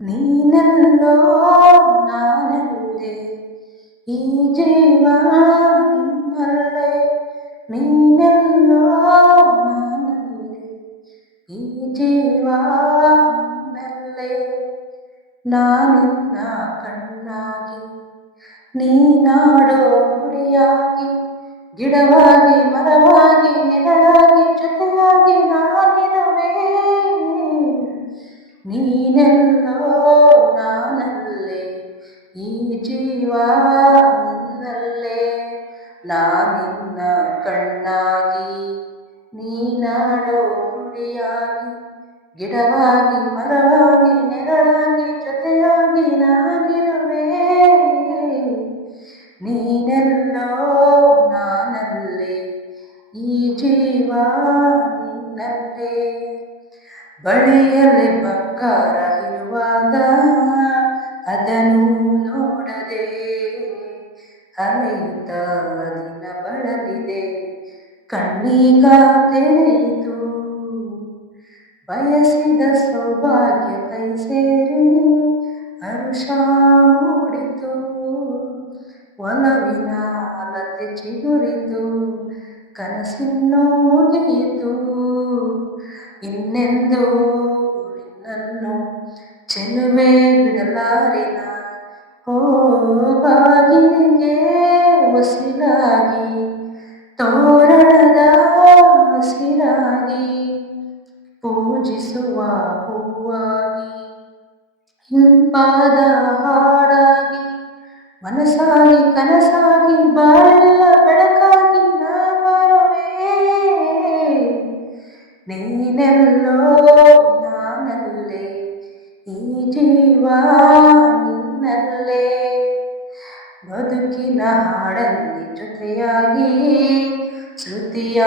ನೀನೆಲ್ಲೋ ನಾನಲ್ಲೇ ಈ ಜೀವ ನಿನ್ನಲ್ಲೇ ನೀನೆಲ್ಲೋ ನಾನಲ್ಲೇ ಈ ಜೀವ ನಿನ್ನಲ್ಲೇ ನಾನಿನ್ನ ಕಣ್ಣಾಗಿ ನೀನಾಡೋ ನುಡಿಯಾಗಿ ಗಿಡವಾಗಿ ಮರವಾಗಿ ನೆರಳಾಗಿ ಜೊತೆಯಾಗಿ ನಾನಿರುವೆ ನೀನೆಲ್ಲೋ ನಾನಲ್ಲೇ ಈ ಜೀವ ನಿನ್ನಲ್ಲೇ ನಾನಿನ್ನ ಕಣ್ಣಾಗಿ ನೀನಾಡೋ ನುಡಿಯಾಗಿ ಗಿಡವಾಗಿ ಮರವಾಗಿ ನೆರಳಾಗಿ ಜೊತೆಯಾಗಿ ನಾನಿರುವೆ ನೀನೆಲ್ಲೋ ನಾನಲ್ಲೇ ಈ ಜೀವ ನಿನ್ನಲ್ಲೇ ಬಳಿಯಲ್ಲಿ ಬಂಗಾರ ಇರುವಾಗ ಅದನ್ನು ನೋಡದೆ ಅಲೆಯುತ್ತ ದಿನ ಬಳಲಿದೆ ಕಣ್ಣೀಗ ತೆರೆಯಿತು ಬಯಸಿದ ಸೌಭಾಗ್ಯ ಕೈ ಸೇರಿ ಹರುಷ ಮೂಡಿತು ಒಲವಿನ ಅಲತೆ ಚಿಗುರಿತು ಕನಸಿನ್ನು ಮುಗಿಯಿತು ಇನ್ನೆಂದು ನಿನ್ನನ್ನು ಚೆಲುವೆ ಬಿಡಲಾರಿನ ಓ ಬಾಗಿಲಿಗೆ ಉಸಿರಾಗಿ ತೋರಣದ ಹಸಿರಾಗಿ ಪೂಜಿಸುವ ಹೂವಾಗಿ ಹಿಂಪಾದ ಹಾಡಾಗಿ ಮನಸಾಗಿ ಕನಸಾಗಿ ಬಾಳೆಲ್ಲ ಬೆಳಕಾಗಿ ನಾ ಬರುವೆ ನೀನೆಲ್ಲೋ ನಾನಲ್ಲೇ ಈ ಜೀವ ನಿನ್ನಲ್ಲೇ ಬದುಕಿನ ಹಾಡಲ್ಲಿ ಜೊತೆಯಾಗಿ ಶ್ರುತಿಯ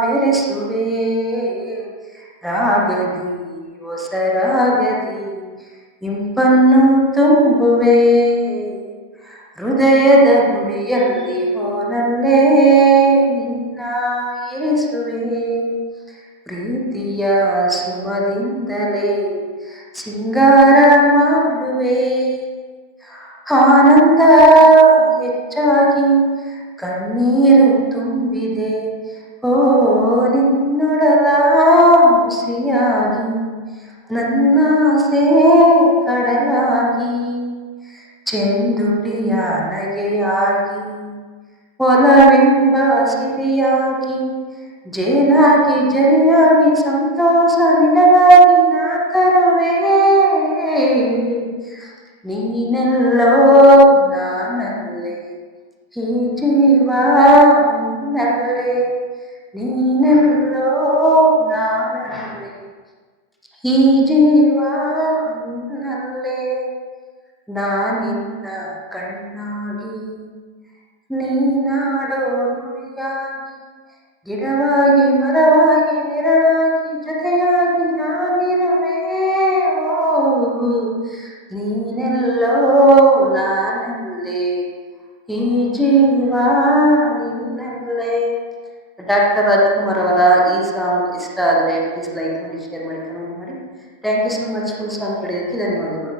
ಬೆರೆಸುವೆ ರಾಗದಿ ಹೊಸರಾಗದಿ ಇಂಪನ್ನು ತುಂಬುವೆ ಹೃದಯದ ಗುಡಿಯಲ್ಲಿ ಹೋನಲ್ಲೇ ನಿನ್ನ ಇರಿಸುವೆ ಪ್ರೀತಿಯ ಸುಮದಿಂದಲೇ ಸಿಂಗಾರ ಮಾಡುವೆ ಆನಂದ ಹೆಚ್ಚಾಗಿ ಕಣ್ಣೀರು ತುಂಬಿದೆ ಓ ನಿನ್ನೊಡಲ ಹುಸಿಯಾಗಿ ನನ್ನಾಸೆ ಕಡಲಾಗಿ ಚೆಂದುಟಿಯ ನಗೆಯಾಗಿ ಒಲವೆಂಬ ಸಿರಿಯಾಗಿ ಜೇನಾಗಿ ಜರಿಯಾಗಿ ಸಂತೋಷ ನಿನಗಾಗಿ ನಾ ತರುವೆ ನೀನೆಲ್ಲೋ ನಾನಲ್ಲೇ ಈ ಜೀವ ನಿನ್ನಲ್ಲೇ ನೀನೆಲ್ಲೋ ನಾನಲ್ಲೇ ಈ ಜೀವ ನಿನ್ನಲ್ಲೇ ನಾನಿನ್ನ ಕಣ್ಣಾಗಿ ನೀನಾಡೋ ನುಡಿಯಾಗಿ ಗಿಡವಾಗಿ ಮರವಾಗಿ ನೆರಳಾಗಿ ಜೊತೆಯಾಗಿ ನಾನಿರುವೆ ಓ ನೀನೆಲ್ಲೋ ನಾನಲ್ಲೇ ಈ ಜೀವ ನಿನ್ನಲ್ಲೇ. ಡಾಕ್ಟರ್ ರಾಜ್ಕುಮಾರ್ ಅವರ ಈ ಸಾಂಗ್ ಇಷ್ಟ ಆದರೆ ಪ್ಲೀಸ್ ಲೈಕ್ ಮಾಡಿ, ಶೇರ್ ಮಾಡಿ, ಕಮೆಂಟ್ ಮಾಡಿ. Thank you so much. Full song ಕೇಳಿದ್ದಕ್ಕೆ ಧನ್ಯವಾದಗಳು.